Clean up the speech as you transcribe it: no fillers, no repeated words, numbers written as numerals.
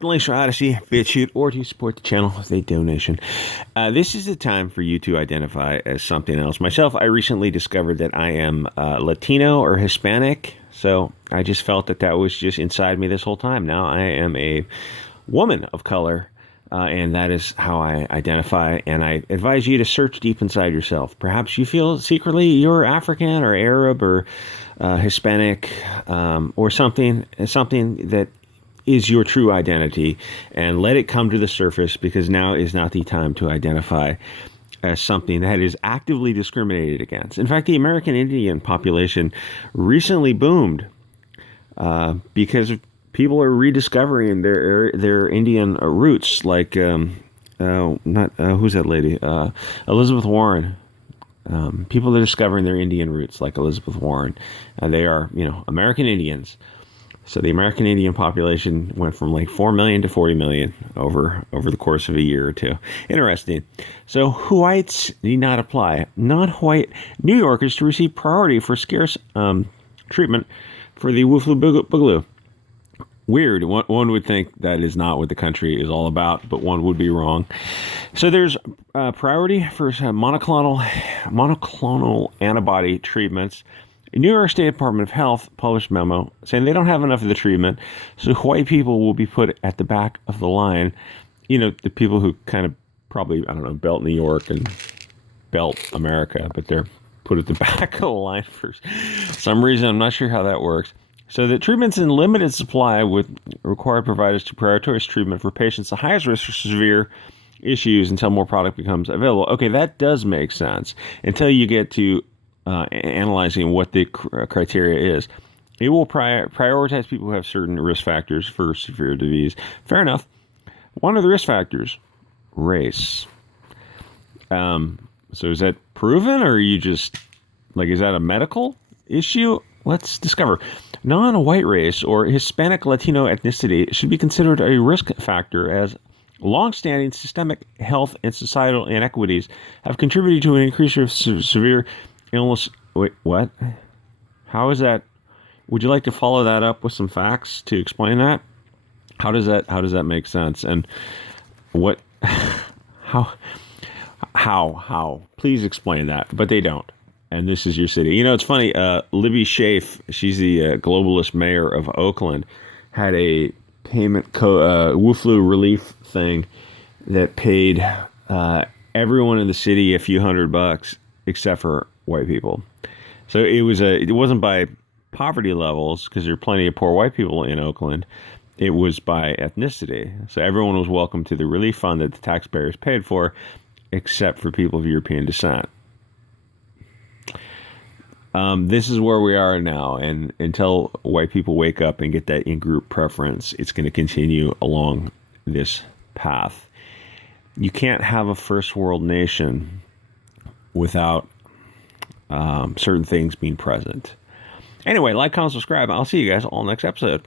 the links for Odysee, Bit Chute, or to support the channel with a donation. This is the time for you to identify as something else. Myself, I recently discovered that I am Latino or Hispanic, so I just felt that that was just inside me this whole time. Now I am a woman of color, and that is how I identify, and I advise you to search deep inside yourself. Perhaps you feel secretly you're African or Arab or Hispanic or something that is your true identity, and let it come to the surface, because now is not the time to identify as something that is actively discriminated against. In fact, the American Indian population recently boomed because people are rediscovering their Indian roots, like who's that lady? Elizabeth Warren. People are discovering their Indian roots, like Elizabeth Warren. They are, American Indians. So the American Indian population went from like 4 million to 40 million over the course of a year or two. Interesting. So whites need not apply. Non-white New Yorkers to receive priority for scarce treatment for the Woofloo Boogaloo. Weird. One would think that is not what the country is all about, but one would be wrong. So there's priority for monoclonal antibody treatments. New York State Department of Health published a memo saying they don't have enough of the treatment, so white people will be put at the back of the line. The people who kind of probably, belt New York and belt America, but they're put at the back of the line for some reason. I'm not sure how that works. So the treatment's in limited supply, with required providers to prioritize treatment for patients at highest risk for severe issues until more product becomes available. Okay, that does make sense until you get to analyzing what the criteria is. It will prioritize people who have certain risk factors for severe disease. Fair enough. One of the risk factors, race. So is that proven, or are you just is that a medical issue? Let's discover. Non-white race or Hispanic Latino ethnicity should be considered a risk factor, as long-standing systemic health and societal inequities have contributed to an increase of severe illness. Wait, what? How is that? Would you like to follow that up with some facts to explain that? How does that make sense? And what? How? Please explain that. But they don't. And this is your city. It's funny. Libby Schaaf, she's the globalist mayor of Oakland, had a payment Woofloo relief thing that paid everyone in the city a few $100 except for white people. So it wasn't by poverty levels, because there are plenty of poor white people in Oakland. It was by ethnicity. So everyone was welcome to the relief fund that the taxpayers paid for, except for people of European descent. This is where we are now, and until white people wake up and get that in-group preference, it's going to continue along this path. You can't have a first world nation without certain things being present. Anyway, like, comment, subscribe. I'll see you guys all next episode.